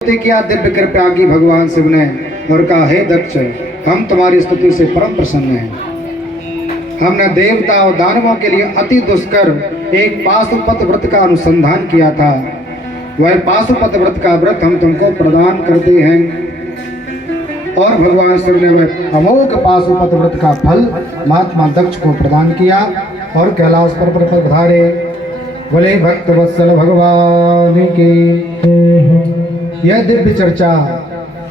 किया दिव्य कृपा की भगवान शिव ने और कहा, हे दक्ष, हम तुम्हारी स्तुति से परम प्रसन्न हैं। हमने देवता और दानवों के लिए अति दुष्कर एक पाशुपत व्रत का अनुसंधान किया था। वह पाशुपत व्रत का व्रत हम तुमको प्रदान करते हैं। और भगवान शिव ने वह अमोघ पाशुपत व्रत का फल महात्मा दक्ष को प्रदान किया और कैलाश पर पधारे। बोले भक्त वत्सल भगवान की। यह दिव्य चर्चा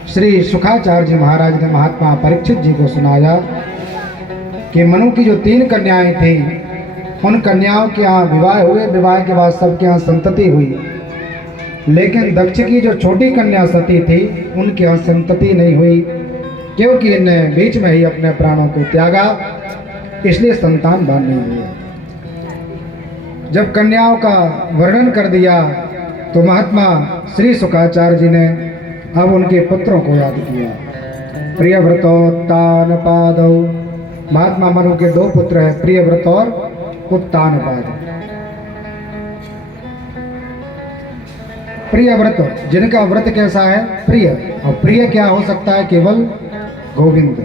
श्री सुखाचार्य जी महाराज ने महात्मा परीक्षित जी को सुनाया कि मनु की जो 3 कन्याएं थी, उन कन्याओं के यहाँ विवाह हुए। विवाह के बाद सबके यहाँ संतति हुई, लेकिन दक्ष की जो छोटी कन्या सती थी, उनके यहाँ संतति नहीं हुई, क्योंकि इन्हें बीच में ही अपने प्राणों को त्यागा, इसलिए संतान भान नहीं हुआ। जब कन्याओं का वर्णन कर दिया तो महात्मा श्री सुखाचार्य जी ने अब उनके पुत्रों को याद किया। प्रियव्रतोत्तानपादौ। महात्मा मनु के 2 पुत्र हैं, प्रियव्रत और उत्तानपाद। प्रियव्रत जिनका व्रत कैसा है, प्रिय। और प्रिय क्या हो सकता है, केवल गोविंद।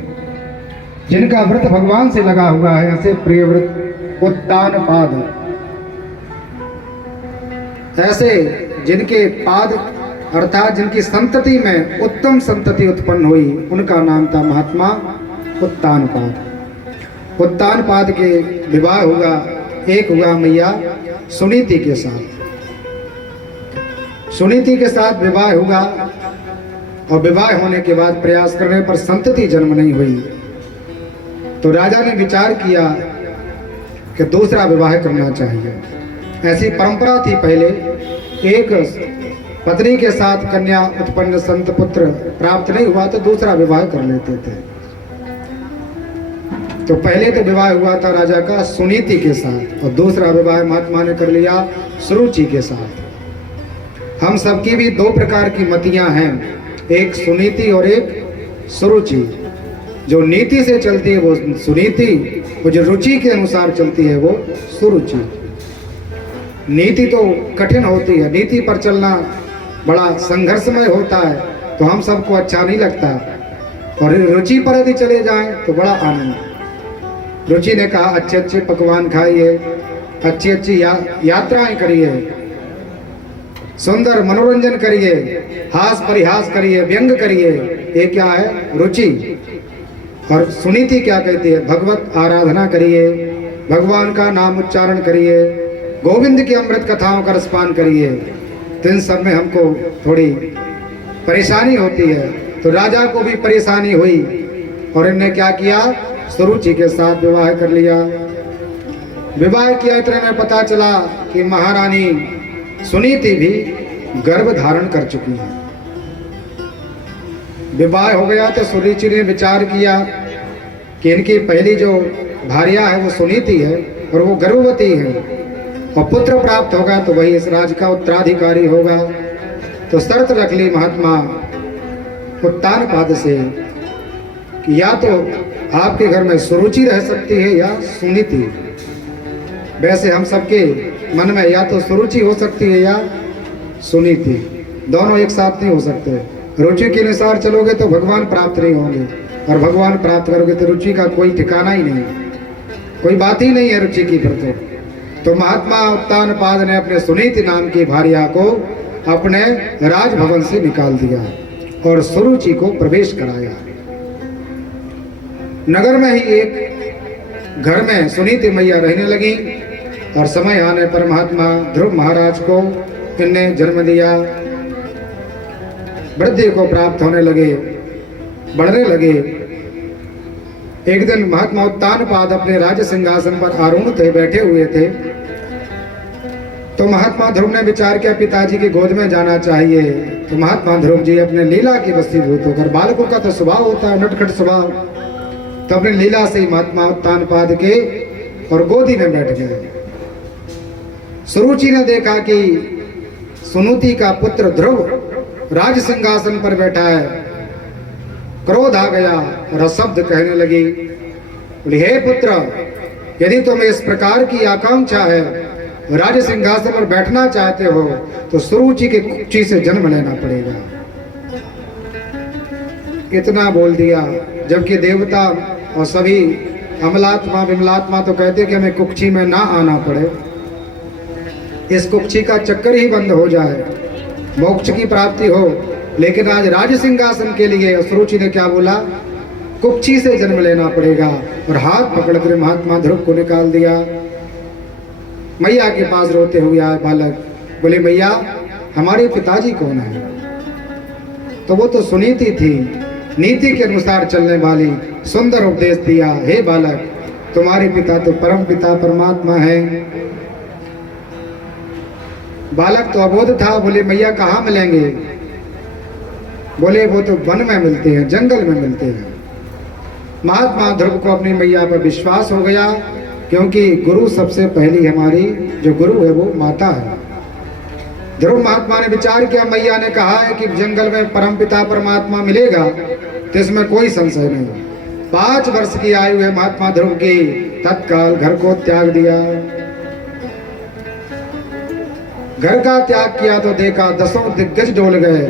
जिनका व्रत भगवान से लगा हुआ है, ऐसे प्रियव्रत। उत्तानपाद ऐसे जिनके पाद अर्थात जिनकी संतति में उत्तम संतति उत्पन्न हुई, उनका नाम था महात्मा उत्तानपाद। उत्तानपाद के विवाह हुआ, एक हुआ मैया सुनीति के साथ। सुनीति के साथ विवाह हुआ और विवाह होने के बाद प्रयास करने पर संतति जन्म नहीं हुई, तो राजा ने विचार किया कि दूसरा विवाह करना चाहिए। ऐसी परंपरा थी पहले, एक पत्नी के साथ कन्या उत्पन्न संत पुत्र प्राप्त नहीं हुआ तो दूसरा विवाह कर लेते थे। तो पहले तो विवाह हुआ था राजा का सुनीति के साथ, और दूसरा विवाह महात्मा ने कर लिया सुरुचि के साथ। हम सबकी भी 2 प्रकार की मतियां हैं, एक सुनीति और एक सुरुचि। जो नीति से चलती है वो सुनीति, वो जो रुचि के अनुसार चलती है वो सुरुचि। नीति तो कठिन होती है, नीति पर चलना बड़ा संघर्षमय होता है, तो हम सबको अच्छा नहीं लगता। और रुचि पर यदि चले जाएं तो बड़ा आनंद। रुचि ने कहा, अच्छे अच्छे पकवान खाइए, अच्छी अच्छी यात्राएं करिए, सुंदर मनोरंजन करिए, हास परिहास करिए, व्यंग करिए। ये क्या है, रुचि। और सुनीति क्या कहती है, भगवत आराधना करिए, भगवान का नाम उच्चारण करिए, गोविंद की अमृत कथाओं का रसपान करिए। तो इन सब में हमको थोड़ी परेशानी होती है। तो राजा को भी परेशानी हुई और इनने क्या किया, सुरुचि के साथ विवाह कर लिया। विवाह किया, इतने में पता चला कि महारानी सुनीति भी गर्भ धारण कर चुकी है। विवाह हो गया तो सुरुचि ने विचार किया कि इनकी पहली जो भार्या है वो सुनीति है और वो गर्भवती है, और पुत्र प्राप्त होगा तो वही इस राज्य का उत्तराधिकारी होगा। तो शर्त रख ली महात्मा उत्तानपाद से कि या तो आपके घर में सुरुचि रह सकती है या सुनीति। वैसे हम सबके मन में या तो सुरुचि हो सकती है या सुनीति, दोनों एक साथ नहीं हो सकते। रुचि के अनुसार चलोगे तो भगवान प्राप्त नहीं होंगे, और भगवान प्राप्त करोगे तो रुचि का कोई ठिकाना ही नहीं, कोई बात ही नहीं है रुचि की। पर तो महात्मा उत्तानपाद ने अपने सुनीति नाम की भार्या को अपने राजभवन से निकाल दिया और सुरुचि को प्रवेश कराया। नगर में ही एक घर में सुनीति मैया रहने लगी, और समय आने पर महात्मा ध्रुव महाराज को इनने जन्म दिया। वृद्धि को प्राप्त होने लगे, बढ़ने लगे। एक दिन महात्मा उत्तानपाद अपने राज सिंहासन पर आरूढ़ थे, बैठे हुए थे। तो महात्मा ध्रुव ने विचार किया पिताजी की गोद में जाना चाहिए। तो महात्मा ध्रुव जी अपने लीला की वशीभूत होकर, बालकों का तो स्वभाव होता है नटखट स्वभाव, तो अपने लीला से ही महात्मा उत्तानपाद के और गोदी में बैठ गए। सुरुचि ने देखा कि सुनीति का पुत्र ध्रुव राज सिंहासन पर बैठा है। क्रोध आ गया और शब्द कहने लगी, हे पुत्र, यदि तुम्हें इस प्रकार की आकांक्षा है, राज सिंहासन पर बैठना चाहते हो, तो सुरुचि के कुक्षी से जन्म लेना पड़ेगा। इतना बोल दिया, जबकि देवता और सभी अमलात्मा विमलात्मा तो कहते कि हमें कुक्षी में ना आना पड़े, इस कुक्षी का चक्कर ही बंद हो जाए, मोक्ष की प्राप्ति हो। लेकिन आज राज सिंहासन के लिए असुरुचि ने क्या बोला, कुक्षी से जन्म लेना पड़ेगा, और हाथ पकड़कर महात्मा ध्रुव को निकाल दिया। मैया के पास रोते हुए आए बालक, बोले मैया हमारे पिताजी कौन है? तो वो तो सुनीति थी, नीति के अनुसार चलने वाली, सुंदर उपदेश दिया, हे बालक तुम्हारे पिता तो परम पिता परमात्मा है। बालक तो अबोध था, बोले मैया कहाँ मिलेंगे? बोले वो तो वन में मिलते हैं, जंगल में मिलते हैं। महात्मा ध्रुव को अपनी मैया पर विश्वास हो गया, क्योंकि गुरु सबसे पहली हमारी जो गुरु है वो माता है। ध्रुव महात्मा ने विचार किया, मैया ने कहा है कि जंगल में परमपिता परमात्मा मिलेगा, तो इसमें कोई संशय नहीं। 5 वर्ष की आयु है महात्मा ध्रुव की, तत्काल घर को त्याग दिया। घर का त्याग किया तो देखा 10 दिग्गज डोल गए,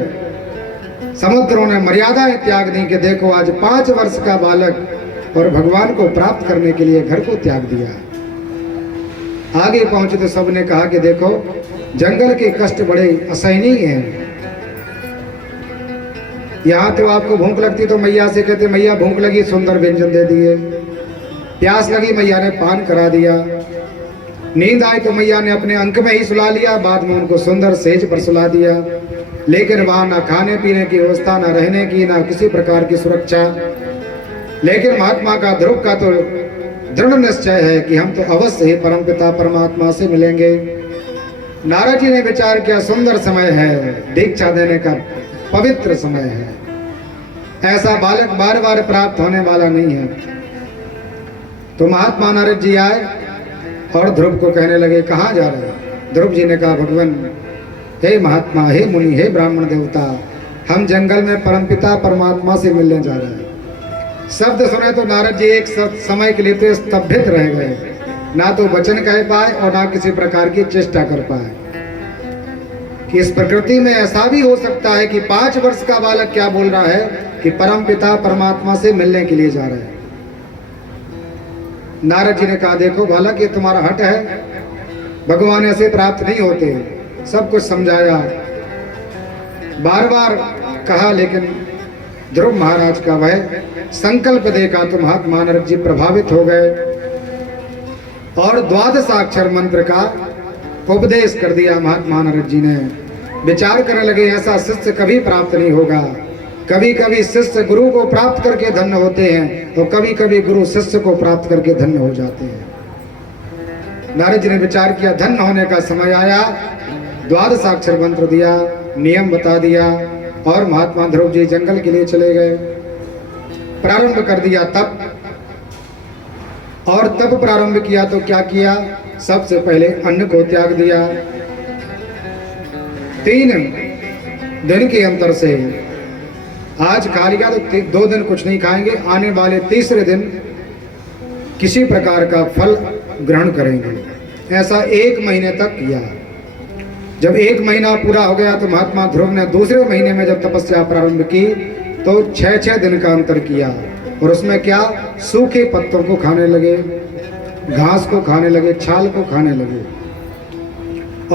समुद्रों ने मर्यादाएं त्याग दी कि देखो आज 5 वर्ष का बालक और भगवान को प्राप्त करने के लिए घर को त्याग दिया। आगे पहुंचे तो सबने कहा कि देखो जंगल के कष्ट बड़े असहनीय हैं। यहाँ तो आपको भूख लगती तो मैया से कहते मैया भूख लगी, सुंदर व्यंजन दे दिए। प्यास लगी, मैया ने पान करा दिया। नींद आई तो मैया ने अपने अंक में ही सुला लिया, बाद में उनको सुंदर सेज पर सुला दिया। लेकिन वहां ना खाने पीने की व्यवस्था, ना रहने की, ना किसी प्रकार की सुरक्षा। लेकिन महात्मा का ध्रुव का तो दृढ़ निश्चय है कि हम तो अवश्य ही परमपिता परमात्मा से मिलेंगे। नारद जी ने विचार किया, सुंदर समय है, दीक्षा देने का पवित्र समय है, ऐसा बालक बार बार प्राप्त होने वाला नहीं है। तो महात्मा नारद जी आए और ध्रुव को कहने लगे कहाँ जा रहे हैं? ध्रुव जी ने कहा भगवान, हे महात्मा, हे मुनि, हे ब्राह्मण देवता, हम जंगल में परमपिता परमात्मा से मिलने जा रहे हैं। शब्द सुने तो नारद जी एक समय के लिए तो स्तब्धित रह गए, ना तो वचन कह पाए और ना किसी प्रकार की चेष्टा कर पाए कि इस प्रकृति में ऐसा भी हो सकता है कि 5 वर्ष का बालक क्या बोल रहा है कि परमपिता परमात्मा से मिलने के लिए जा रहे हैं। नारद जी ने कहा देखो बालक, ये तुम्हारा हट है, भगवान ऐसे प्राप्त नहीं होते। सब कुछ समझाया, बार बार कहा, लेकिन ध्रुव महाराज का वह संकल्प देखा तो महात्मा नारद जी प्रभावित हो गए और 12 मंत्र का उपदेश कर दिया। महात्मा नारद जी ने विचार करने लगे, ऐसा शिष्य कभी प्राप्त नहीं होगा। कभी कभी शिष्य गुरु को प्राप्त करके धन्य होते हैं और कभी कभी गुरु शिष्य को प्राप्त करके धन्य हो जाते हैं। नारद जी ने विचार किया, धन्य होने का समय आया। 12 मंत्र दिया, नियम बता दिया और महात्मा ध्रुव जी जंगल के लिए चले गए। प्रारंभ कर दिया तप, और तप प्रारंभ किया तो क्या किया, सबसे पहले अन्न को त्याग दिया। 3 दिन के अंतर से आज खा लिया तो 2 दिन कुछ नहीं खाएंगे, आने वाले तीसरे दिन किसी प्रकार का फल ग्रहण करेंगे। ऐसा 1 महीने तक किया। जब 1 महीना पूरा हो गया तो महात्मा ध्रुव ने दूसरे महीने में जब तपस्या प्रारंभ की तो 6 दिन का अंतर किया, और उसमें क्या, सूखे पत्तों को खाने लगे, घास को खाने लगे, छाल को खाने लगे,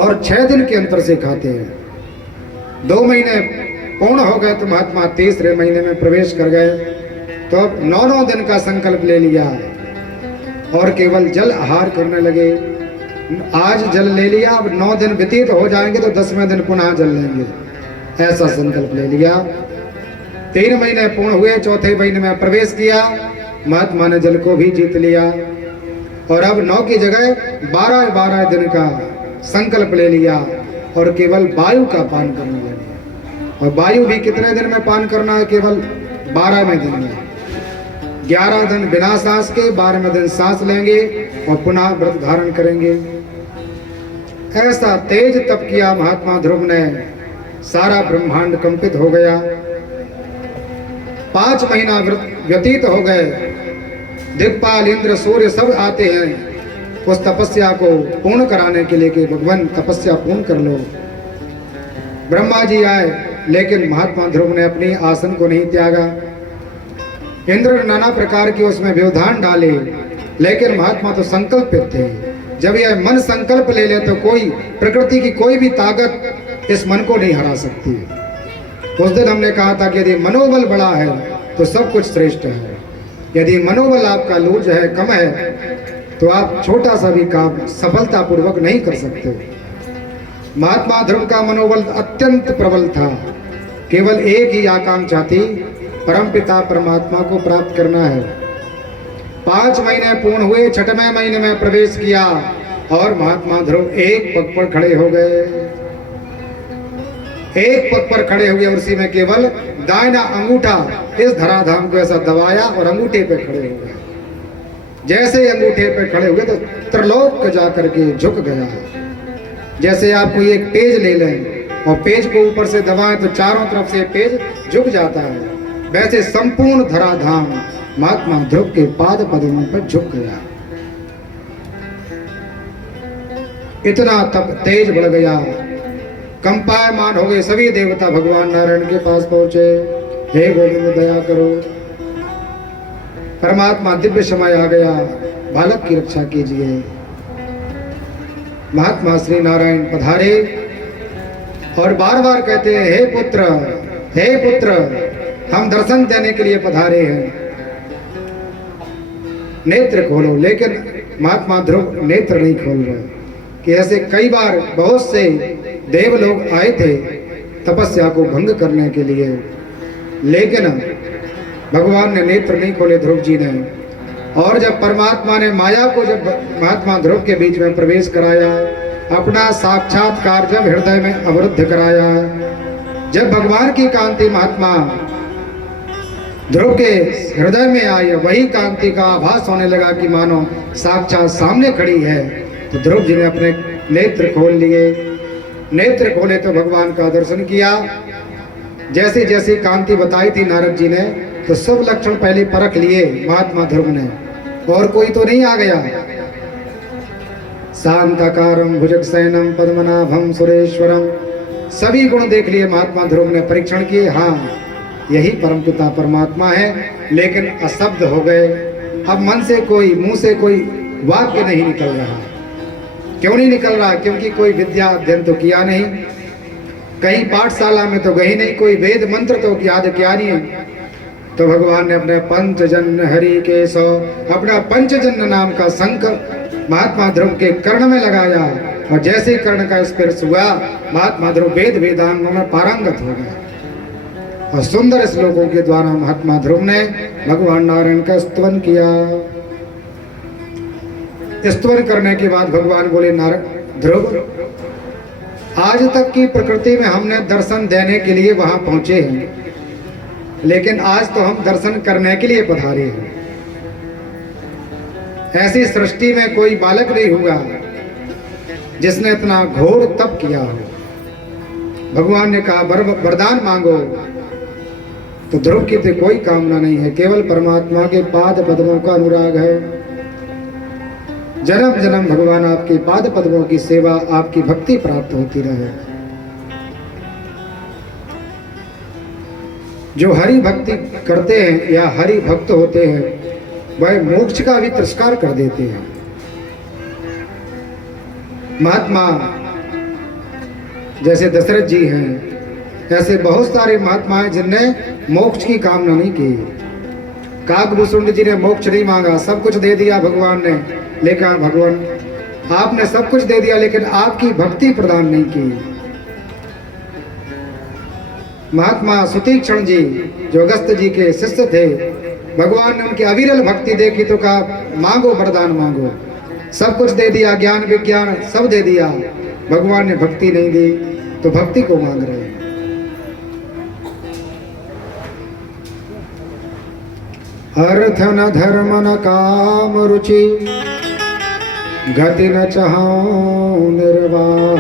और 6 दिन के अंतर से खाते हैं। 2 महीने पूर्ण हो गए तो महात्मा तीसरे महीने में प्रवेश कर गए। तो अब 9 दिन का संकल्प ले लिया और केवल जल आहार करने लगे। आज जल ले लिया, अब 9 दिन व्यतीत हो जाएंगे तो 10वें दिन पुनः जल लेंगे, ऐसा संकल्प ले लिया। 3 महीने पूर्ण हुए, 4थे महीने में प्रवेश किया। महात्मा ने जल को भी जीत लिया और अब 9 की जगह 12 दिन का संकल्प ले लिया और केवल वायु का पान करने लगे। और वायु भी कितने दिन में पान करना है, केवल 12वें दिन में। 11 दिन बिना सांस के, 12वें दिन सांस लेंगे और पुनः व्रत धारण करेंगे। ऐसा तेज तप किया महात्मा ध्रुव ने, सारा ब्रह्मांड कंपित हो गया। 5 महीना व्यतीत हो गए। दिक्पाल, इंद्र, सूर्य सब आते हैं उस तपस्या को पूर्ण कराने के लिए कि भगवान तपस्या पूर्ण कर लो। ब्रह्मा जी आए, लेकिन महात्मा ध्रुव ने अपनी आसन को नहीं त्यागा। इंद्र ने नाना प्रकार की उसमें व्यवधान डाले, लेकिन महात्मा तो संकल्पित थे। जब यह मन संकल्प ले ले तो कोई प्रकृति की कोई भी ताकत इस मन को नहीं हरा सकती। उस दिन हमने कहा था कि यदि मनोबल बड़ा है तो सब कुछ श्रेष्ठ है, यदि मनोबल आपका लूज है, कम है, तो आप छोटा सा भी काम सफलतापूर्वक नहीं कर सकते। महात्मा ध्रुव का मनोबल अत्यंत प्रबल था। केवल एक ही आकांक्षा थी, परमपिता परमात्मा को प्राप्त करना है। 5 महीने पूर्ण हुए, 6वें महीने में प्रवेश किया और महात्मा ध्रुव एक पग पर खड़े हो गए। एक पग पर खड़े हुए और उसी में केवल दाहिना अंगूठा इस धराधाम को ऐसा दबाया और अंगूठे पे खड़े हो गए। जैसे अंगूठे पे खड़े हुए तो त्रिलोक जाकर के झुक गया। जैसे आप कोई एक पेज ले लें और पेज को ऊपर से दबाएं तो चारों तरफ से पेज झुक जाता है, वैसे संपूर्ण धराधाम महात्मा ध्रुव के पाद पद्मों पर झुक गया। इतना तप तेज बढ़ गया, कंपायमान हो गए। सभी देवता भगवान नारायण के पास पहुंचे, हे गोविंद दया करो, परमात्मा दिव्य समय आ गया, बालक की रक्षा कीजिए। महात्मा श्री नारायण पधारे और बार बार कहते हैं, हे पुत्र, हे पुत्र, हम दर्शन देने के लिए पधारे हैं, नेत्र खोलो। लेकिन महात्मा ध्रुव नेत्र नहीं खोल रहे कि ऐसे कई बार बहुत से देव लोग आए थे तपस्या को भंग करने के लिए, लेकिन भगवान ने नेत्र नहीं खोले ध्रुव जी ने। और जब परमात्मा ने माया को जब महात्मा ध्रुव के बीच में प्रवेश कराया, अपना साक्षात्कार जब हृदय में अवरुद्ध कराया, जब भगवान की कांति महात्मा ध्रुव के हृदय में आई, वही कांति का आभास होने लगा कि मानो साक्षात सामने खड़ी है, तो ध्रुव जी ने अपने नेत्र खोल लिए। नेत्र खोले तो भगवान का दर्शन किया। जैसी जैसी कांति बताई थी नारद जी ने, तो सब लक्षण पहले परख लिए महात्मा ध्रुव ने, और कोई तो नहीं आ गया। शांताकारम भुजगशयनम पद्मनाभम सुरेश्वरम, सभी गुण देख लिए महात्मा ध्रुव ने, परीक्षण किए, हाँ यही परमपिता परमात्मा है, लेकिन अशब्द हो गए। अब मन से कोई, मुंह से कोई वाक्य नहीं निकल रहा। क्यों नहीं निकल रहा? क्योंकि कोई विद्या अध्ययन तो किया नहीं, कहीं पाठशाला में तो गई नहीं, कोई वेद मंत्र तो याद किया नहीं। तो भगवान ने अपने पंचजन्य हरि के सौ, अपना पंचजन्य नाम का शंख महात्मा ध्रुव के कर्ण में लगाया, और जैसे कर्ण का स्पर्श हुआ, महात्मा ध्रुव वेद वेदांगों में पारंगत हो गए। और सुंदर श्लोकों के द्वारा महात्मा ध्रुव ने भगवान नारायण का स्तवन किया। स्तवन करने के बाद भगवान बोले, नारायण ध्रुव, आज तक की प्रकृति में हमने दर्शन देने के लिए वहां पहुंचे हैं, लेकिन आज तो हम दर्शन करने के लिए पधारे हैं। ऐसी सृष्टि में कोई बालक नहीं होगा जिसने इतना घोर तप किया हो। भगवान ने कहा, वरदान मांगो। तो ध्रुव की तो कोई कामना नहीं है, केवल परमात्मा के पाद पद्मों का अनुराग है। जन्म जन्म भगवान आपके पाद पद्मों की सेवा, आपकी भक्ति प्राप्त होती रहे। जो हरि भक्ति करते हैं या हरि भक्त होते हैं, वह मोक्ष का भी तिरस्कार कर देते हैं। महात्मा जैसे दशरथ जी हैं, ऐसे बहुत सारे महात्मा हैं जिनने मोक्ष की कामना नहीं की। काकभूषुंड जी ने मोक्ष नहीं मांगा, सब कुछ दे दिया भगवान ने, लेकिन भगवान आपने सब कुछ दे दिया, लेकिन आपकी भक्ति प्रदान नहीं की। महात्मा सुतीक्षण जी जो अगस्त जी के शिष्य थे, भगवान ने उनकी अविरल भक्ति देखी तो कहा, मांगो वरदान मांगो। सब कुछ दे दिया, ज्ञान विज्ञान सब दे दिया, भगवान ने भक्ति नहीं दी, तो भक्ति को मांग रहे हैं। अर्थ न धर्म न काम रुचि, गति न चाहूं निर्वाण,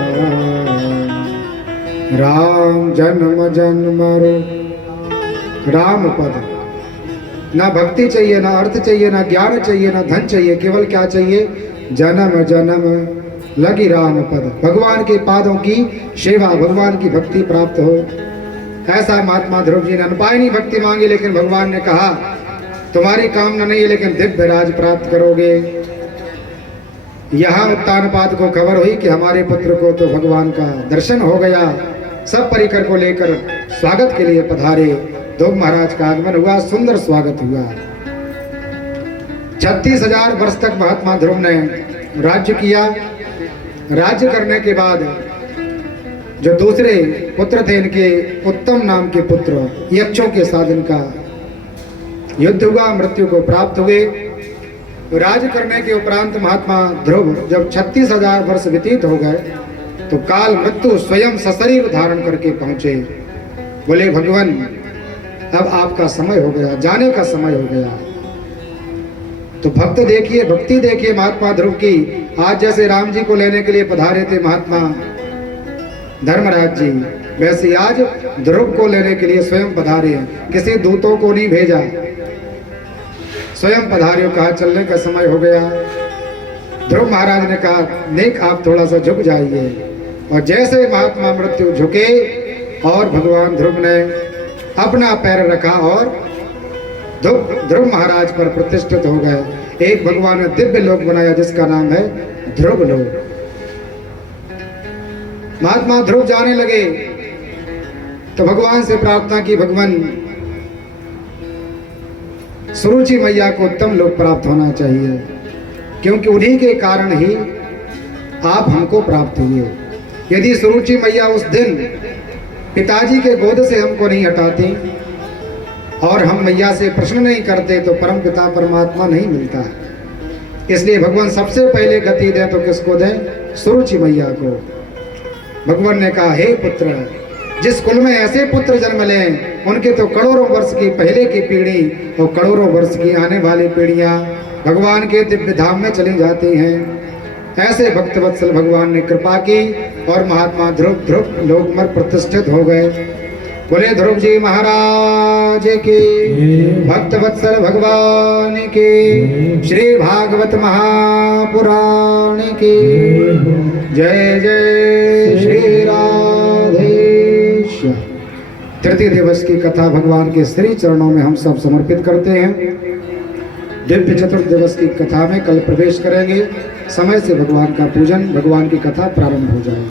राम जन्म जन्म राम पद। ना भक्ति चाहिए, ना अर्थ चाहिए, ना ज्ञान चाहिए, ना धन चाहिए, केवल क्या चाहिए? जन्म जन्म लगी राम पद, भगवान के पादों की सेवा, भगवान की भक्ति प्राप्त हो। ऐसा महात्मा ध्रुव जी ने अनपायनी भक्ति मांगी, लेकिन भगवान ने कहा तुम्हारी कामना नहीं है, लेकिन दिव्य राज प्राप्त करोगे। यहाँ उत्तानपाद को खबर हुई कि हमारे पुत्र को तो भगवान का दर्शन हो गया। सब परिकर को लेकर स्वागत के लिए पधारे। ध्रुव महाराज का आगमन हुआ, सुंदर स्वागत हुआ। 36,000 वर्ष तक महात्मा ध्रुव ने राज्य किया। राज्य करने के बाद जो दूसरे पुत्र थे, इनके उत्तम नाम के पुत्र यक्षों के साथ इनका युद्ध हुआ, मृत्यु को प्राप्त हुए। राज करने के उपरांत महात्मा ध्रुव जब 36,000 वर्ष व्यतीत हो गए तो काल मृत्यु स्वयं सशरीर धारण करके पहुंचे। बोले भगवान, अब आपका समय हो गया, जाने का समय हो गया। तो भक्त देखिए, भक्ति देखिए महात्मा ध्रुव की। आज जैसे राम जी को लेने के लिए पधारे थे महात्मा धर्मराज जी, वैसे आज ध्रुव को लेने के लिए स्वयं पधारे हैं। किसी दूतों को नहीं भेजा, स्वयं पधारियों, कहा चलने का समय हो गया। ध्रुव महाराज ने कहा नेक आप थोड़ा सा झुक जाइए। और जैसे महात्मा मृत्यु झुके और भगवान ध्रुव ने अपना पैर रखा और ध्रुव महाराज पर प्रतिष्ठित हो गए। एक भगवान ने दिव्य लोक बनाया जिसका नाम है ध्रुव लोक। महात्मा ध्रुव जाने लगे तो भगवान से प्रार्थना की, भगवान सुरुचि मैया को उत्तम लोक प्राप्त होना चाहिए, क्योंकि उन्हीं के कारण ही आप हमको प्राप्त हुए। यदि सुरुचि मैया उस दिन पिताजी के गोद से हमको नहीं हटाती और हम मैया से प्रश्न नहीं करते तो परम पिता परमात्मा नहीं मिलता। इसलिए भगवान सबसे पहले गति दें तो किसको दें? सुरुचि मैया को। भगवान ने कहा, हे पुत्र, जिस कुल में ऐसे पुत्र जन्म लें उनके तो करोड़ों वर्ष की पहले की पीढ़ी और करोड़ों वर्ष की आने वाली पीढ़ियां भगवान के दिव्य धाम में चली जाती हैं। ऐसे भक्तवत्सल भगवान ने कृपा की और महात्मा ध्रुव लोक में प्रतिष्ठित हो गए। बोले ध्रुव जी महाराज के, भक्तवत्सल भगवान के, श्री भागवत महापुराण के जय जय श्री राधेश। तृतीय दिवस की कथा भगवान के श्री चरणों में हम सब समर्पित करते हैं। दिव्य चतुर्थ दिवस की कथा में कल प्रवेश करेंगे। समय से भगवान का पूजन, भगवान की कथा प्रारंभ हो जाए।